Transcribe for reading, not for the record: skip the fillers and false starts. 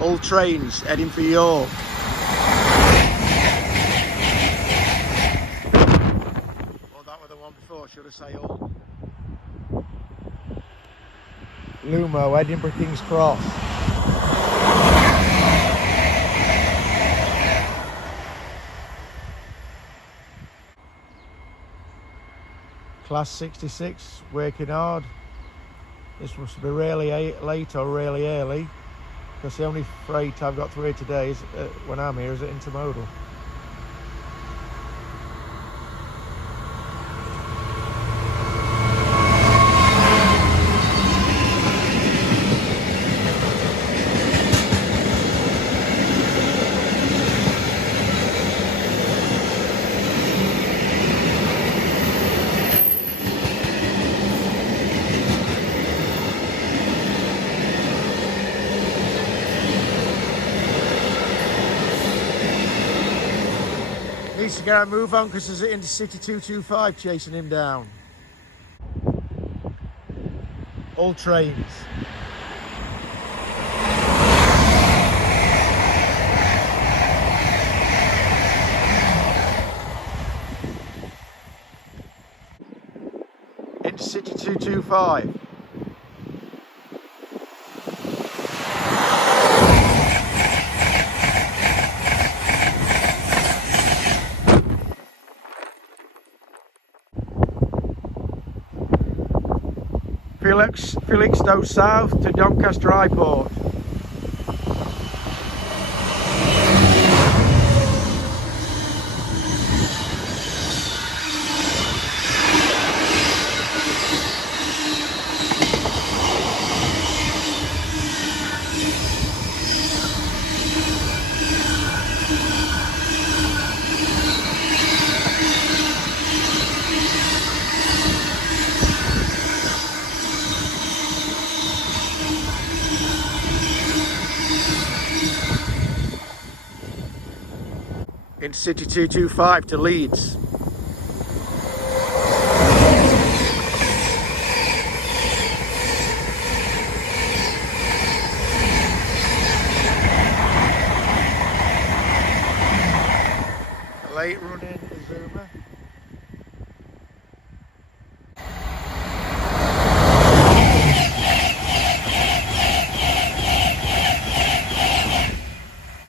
All trains heading for York. Oh, that was the one before, should I say all? Lumo, Edinburgh King's Cross. Class 66, working hard. This must be really late or really early, because the only freight I've got through here today is, when I'm here, is at intermodal. Needs to get a move on because there's an Intercity 225 chasing him down. All trains. Intercity 225. Felixstowe South to Doncaster Airport. Intercity 225 to Leeds. A late run in Zuma.